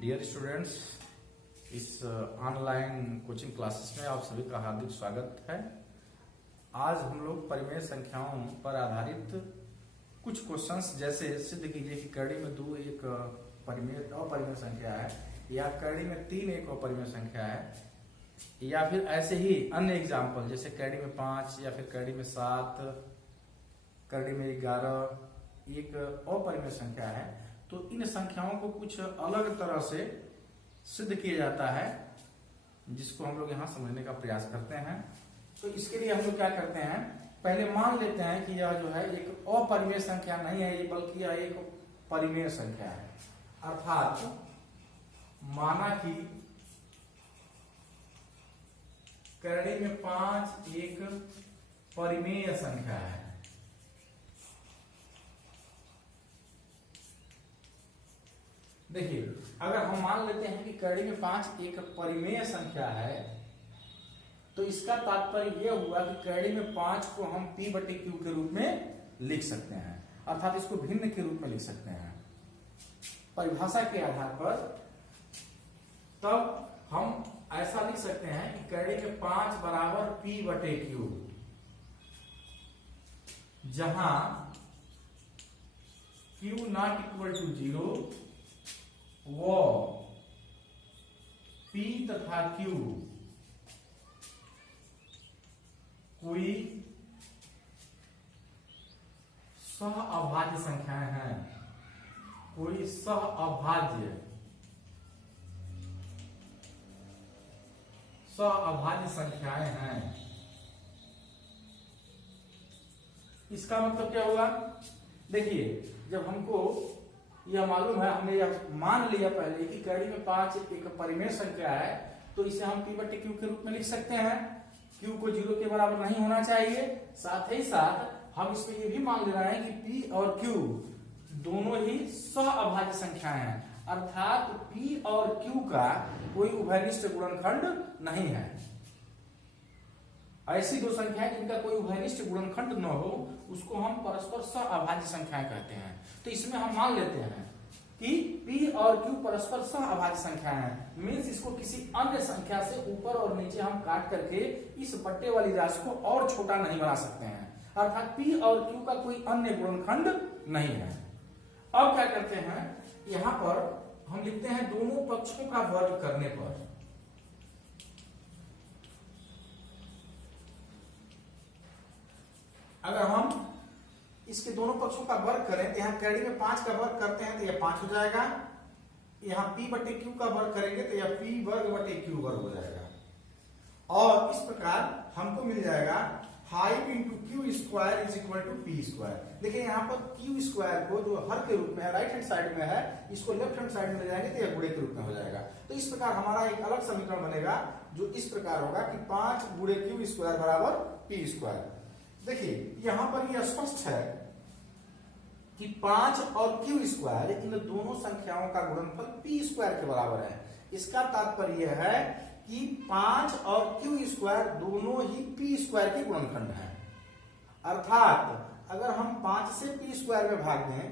Dear students, इस online coaching classes में आप सभी का हार्दिक स्वागत है। आज हम लोग परिमेय संख्याओं पर आधारित कुछ क्वेश्चंस जैसे सिद्ध कीजिए कि कड़ी में 2 एक अपरिमेय संख्या है, या कड़ी में 3 एक अपरिमेय संख्या है, या फिर ऐसे ही अन्य एग्जाम्पल जैसे कड़ी में 5 या फिर कड़ी में 7, कड़ी में 11 एक अपरिमेय संख्या है। तो इन संख्याओं को कुछ अलग तरह से सिद्ध किया जाता है, जिसको हम लोग यहाँ समझने का प्रयास करते हैं। तो इसके लिए हम लोग क्या करते हैं, पहले मान लेते हैं कि यह जो है एक अपरिमेय संख्या नहीं है, ये बल्कि यह एक परिमेय संख्या है। अर्थात माना कि कड़ी में 5 एक परिमेय संख्या है। देखिए, अगर हम मान लेते हैं कि कड़ी में 5 एक परिमेय संख्या है, तो इसका तात्पर्य यह हुआ कि कड़ी में 5 को हम P/Q के रूप में लिख सकते हैं, अर्थात इसको भिन्न के रूप में लिख सकते हैं परिभाषा के आधार पर। तब हम ऐसा लिख सकते हैं कि कड़ी में 5 बराबर P/Q, जहां Q नॉट इक्वल टू 0 वो P तथा Q कोई सह अभाज्य संख्याएं हैं, कोई सह अभाज्य संख्याएं हैं। इसका मतलब क्या हुआ? देखिए, जब हमको यह मालूम है, हमने यह मान लिया पहले कि कड़ी में 5 एक परिमेय संख्या है, तो इसे हम P/Q के रूप में लिख सकते हैं। Q को 0 के बराबर नहीं होना चाहिए। साथ ही साथ हम इसमें यह भी मान ले रहे हैं कि P और Q दोनों ही सह अभाज्य संख्याएं हैं, अर्थात P और Q का कोई उभयनिष्ठ गुणनखंड नहीं है। ऐसी दो संख्याएं जिनका कोई उभयनिष्ठ गुणनखंड न हो, उसको हम परस्पर सह अभाज्य संख्याएं कहते हैं। तो इसमें हम मान लेते हैं कि P और Q परस्पर सह अभाज्य संख्याएं हैं। मीन्स इसको किसी अन्य संख्या से ऊपर और नीचे हम काट करके इस बट्टे वाली राशि को और छोटा नहीं बना सकते हैं, अर्थात P और Q का कोई अन्य गुणनखंड नहीं है। अब क्या करते हैं, यहां पर हम लिखते हैं दोनों पक्षों का वर्ग करने पर। अगर हम इसके दोनों पक्षों का वर्ग करें तो यहाँ कड़ी में 5 का वर्ग करते हैं तो यह 5 हो जाएगा। यहाँ P/Q का वर्ग करेंगे तो यह P वर्ग Q वर्ग हो जाएगा। और इस प्रकार हमको मिल जाएगा 5 × Q square is equal to P square. देखिए, यहाँ पर Q स्क्वायर को जो हर के रूप में है, राइट हैंड साइड में है, इसको लेफ्ट हैंड साइड में ले जाएंगे तो यह गुणे के रूप में हो जाएगा। तो इस प्रकार हमारा एक अलग समीकरण बनेगा जो इस प्रकार होगा कि 5 × Q स्क्वायर बराबर P स्क्वायर। देखिए, यहां पर यह स्पष्ट है कि 5 और Q स्क्वायर इन दोनों संख्याओं का गुणनफल P स्क्वायर के बराबर है। इसका तात्पर्य यह है कि 5 और Q स्क्वायर दोनों ही P स्क्वायर के गुणनखंड हैं। अर्थात अगर हम 5 से P स्क्वायर में भाग दें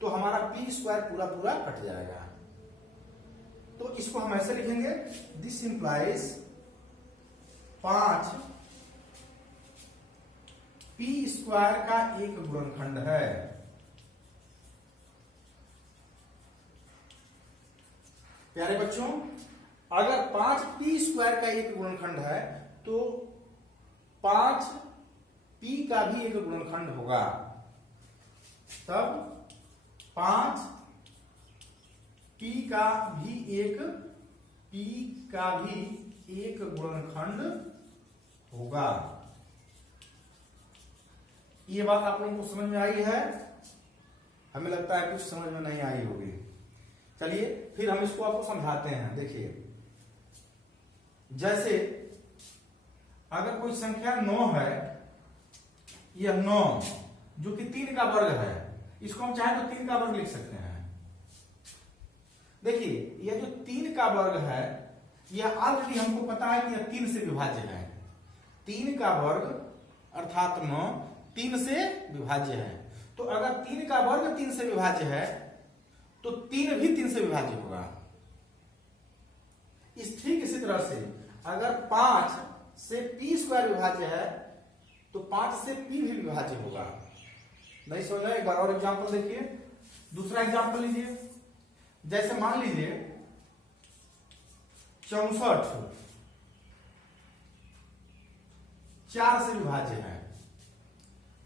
तो हमारा P स्क्वायर पूरा पूरा कट जाएगा। तो इसको हम ऐसे लिखेंगे, दिस इंप्लाइज 5 P स्क्वायर का एक गुणनखंड है। प्यारे बच्चों, अगर 5 P स्क्वायर का एक गुणनखंड है तो 5 P का भी एक गुणनखंड होगा। तब 5 P का भी एक गुणनखंड होगा। ये बात आप लोगों को समझ में आई है? हमें लगता है कुछ समझ में नहीं आई होगी। चलिए फिर हम इसको आपको समझाते हैं। देखिए, जैसे अगर कोई संख्या 9 है, यह 9 जो कि 3 का वर्ग है, इसको हम चाहें तो 3 का वर्ग लिख सकते हैं। देखिए, यह जो 3 का वर्ग है, यह ऑलरेडी हमको पता है कि यह 3 से विभाज्य है। 3 का वर्ग अर्थात 9 3 से विभाज्य है। तो अगर 3 का वर्ग 3 से विभाज्य है तो 3 भी 3 से विभाज्य होगा। ठीक इसी तरह से अगर 5 से p स्क्वायर विभाज्य है तो 5 से p भी विभाज्य होगा। नहीं समझ में? एक बार और एग्जांपल देखिए, दूसरा एग्जांपल लीजिए। जैसे मान लीजिए 64 4 से विभाज्य है।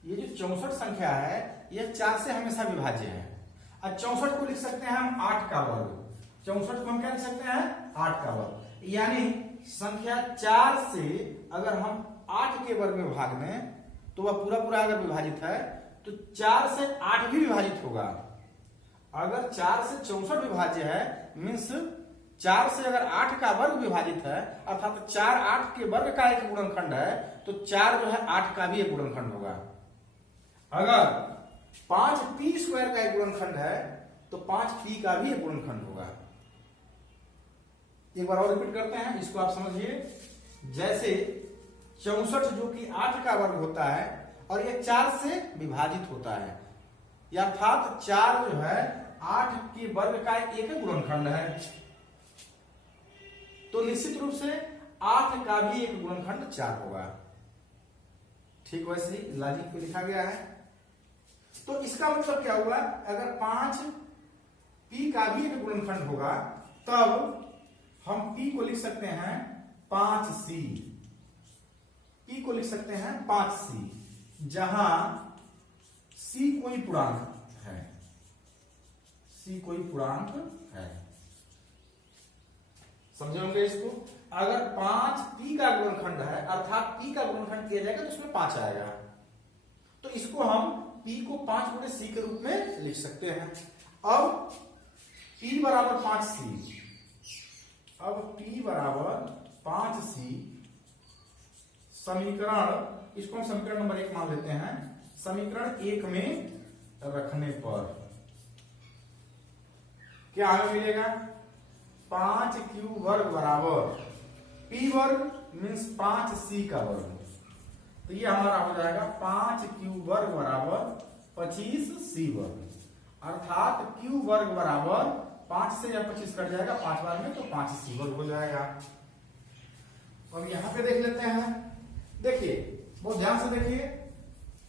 ये जो 64 संख्या है यह 4 से हमेशा विभाज्य है। अब 64 को लिख सकते हैं हम 8 का वर्ग। 64 को हम क्या लिख सकते हैं? 8 का वर्ग। यानी संख्या 4 से अगर हम 8 के वर्ग में भाग दें तो वह पूरा पूरा अगर विभाजित है तो 4 से 8 भी विभाजित होगा। अगर 4 से 64 विभाज्य है मीन्स 4 से अगर 8 का वर्ग विभाजित है अर्थात 4 8 के वर्ग का एक गुणनखंड है तो 4 जो है 8 का भी एक गुणनखंड होगा। अगर 5 p स्क्वायर का एक गुणनखंड है तो 5 p का भी एक गुणनखंड होगा। एक बार और रिपीट करते हैं, इसको आप समझिए। जैसे 64 जो कि 8 का वर्ग होता है और यह 4 से विभाजित होता है, अर्थात 4 जो है 8 के वर्ग का एक गुणनखंड है, तो निश्चित रूप से 8 का भी एक गुणनखंड 4 होगा। ठीक वैसे ही लॉजिक पे लिखा गया है। तो इसका मतलब क्या हुआ? अगर 5 p का भी एक गुणनखंड होगा तब हम p को लिख सकते हैं 5c। p को लिख सकते हैं 5c, जहां c कोई पूर्णांक है। c कोई पूर्णांक है, समझे होंगे इसको। अगर 5 p का गुणनखंड है अर्थात p का गुणनखंड किया जाएगा तो उसमें 5 आएगा, तो इसको हम p को 5 गुणे c के रूप में लिख सकते हैं। अब p बराबर 5c, अब p बराबर 5c समीकरण, इसको हम समीकरण नंबर 1 मान लेते हैं। समीकरण 1 में रखने पर क्या हमें मिलेगा? 5q वर्ग बराबर p वर्ग मीन्स 5c का वर्ग, तो ये हमारा हो जाएगा 5q वर्ग बराबर 25c वर्ग, अर्थात q वर्ग बराबर 5 से या 25 कट जाएगा 5 बार में तो 5c वर्ग हो जाएगा। अब यहां पे देख लेते हैं, देखिए बहुत ध्यान से देखिए,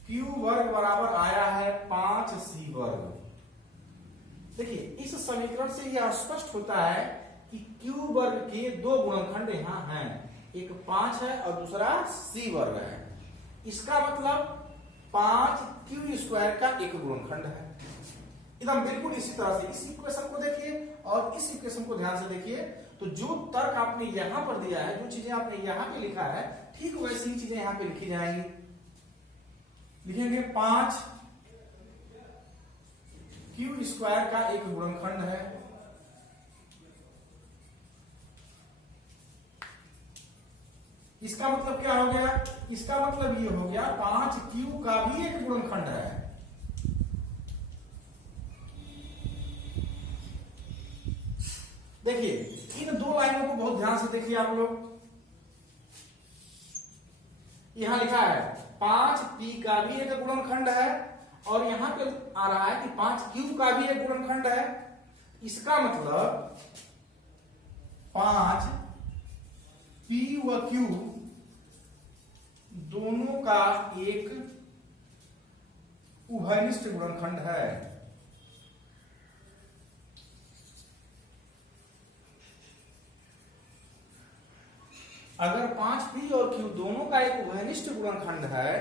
q वर्ग बराबर आया है 5c वर्ग। देखिए इस समीकरण से यह स्पष्ट होता है कि q वर्ग के दो गुणनखंड यहां हैं, एक 5 है और दूसरा c वर्ग है। इसका मतलब 5q स्क्वायर का एक गुणनखंड है। एकदम बिल्कुल इसी तरह से इस इक्वेशन को देखिए और इस इक्वेशन को ध्यान से देखिए, तो जो तर्क आपने यहां पर दिया है, जो चीजें आपने यहां पे लिखा है, ठीक वैसी ही चीजें यहां पे लिखी जाएंगी। लिखेंगे 5 q स्क्वायर का एक गुणनखंड है, इसका मतलब क्या हो गया? इसका मतलब ये हो गया 5q का भी एक गुणनखंड है। देखिए इन दो लाइनों को बहुत ध्यान से देखिए आप लोग। यहां लिखा है 5p का भी एक गुणनखंड है और यहां पे आ रहा है कि 5q का भी एक गुणनखंड है। इसका मतलब 5p व q दोनों का एक उभयनिष्ठ गुणनखंड है। अगर 5p और q दोनों का एक उभयनिष्ठ गुणनखंड है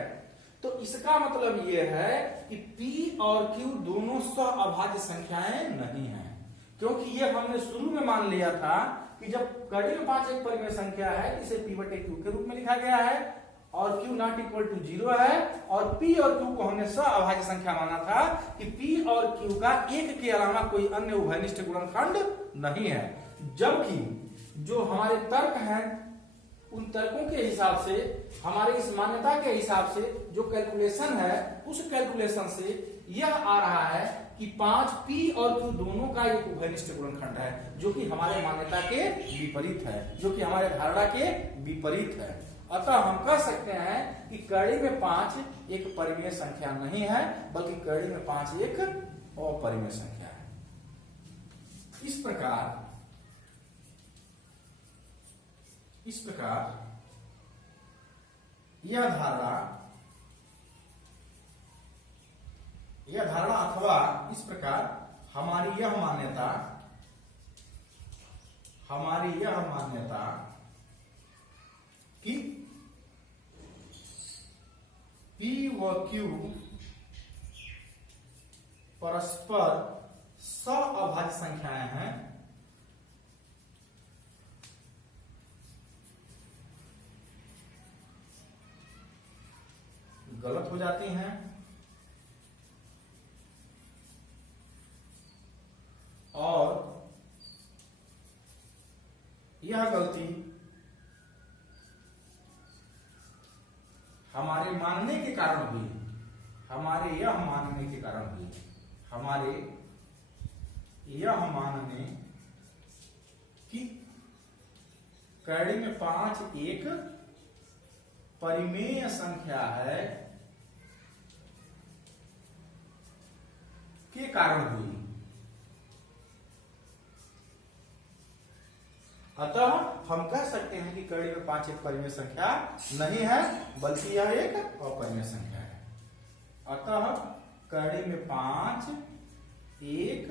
तो इसका मतलब यह है कि p और q दोनों सहअभाज्य संख्याएं नहीं हैं, क्योंकि ये हमने शुरू में मान लिया था कि जब कड़ी में 5 एक परिमेय संख्या है इसे p बटे q के रूप में लिखा गया है और q नॉट इक्वल टू 0 है, और p और q को हमने सहअभाज्य संख्या माना था कि p और q का एक के अलावा कोई अन्य उभयनिष्ठ गुणनखंड नहीं है। जबकि जो हमारे तर्क हैं उन तर्कों के हिसाब से, हमारे इस मान्यता के हिसाब से जो कैलकुलेशन है, उस कैलकुलेशन से यह आ रहा है कि 5p और q दोनों का एक उभयनिष्ठ गुणनखंड है, जो कि हमारे मान्यता के विपरीत है, जो कि हमारे धारणा के विपरीत है। अतः हम कह सकते हैं कि कड़ी में 5 एक परिमेय संख्या नहीं है, बल्कि कड़ी में 5 एक अपरिमेय संख्या है। इस प्रकार इस प्रकार यह धारणा अथवा इस प्रकार हमारी यह मान्यता कि P व Q परस्पर सअभाज्य संख्याएं हैं, गलत हो जाती हैं और यह गलती हमारे मानने के कारण हुई, हमारे यह मानने कि कैडी में 5 एक परिमेय संख्या है के कारण हुई। अतः हम कह सकते हैं कि कैडी में 5 एक परिमेय संख्या नहीं है, बल्कि यह एक अपरिमेय संख्या है। अतः कैडी में 5 एक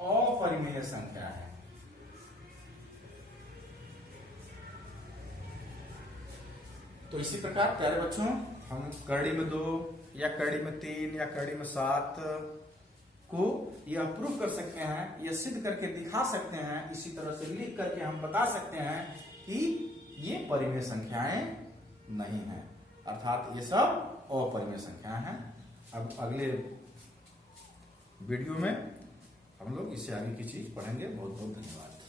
अपरिमेय संख्या है। तो इसी प्रकार प्यारे बच्चों, हम कैडी में 2 या कैडी में 3 या कैडी में 7 को यह प्रूफ कर सकते हैं, यह सिद्ध करके दिखा सकते हैं, इसी तरह से लिख करके हम बता सकते हैं कि ये परिमेय संख्याएं नहीं हैं, अर्थात ये सब अपरिमेय संख्याएं हैं। अब अगले वीडियो में हम लोग इससे आगे की चीज पढ़ेंगे। बहुत बहुत धन्यवाद।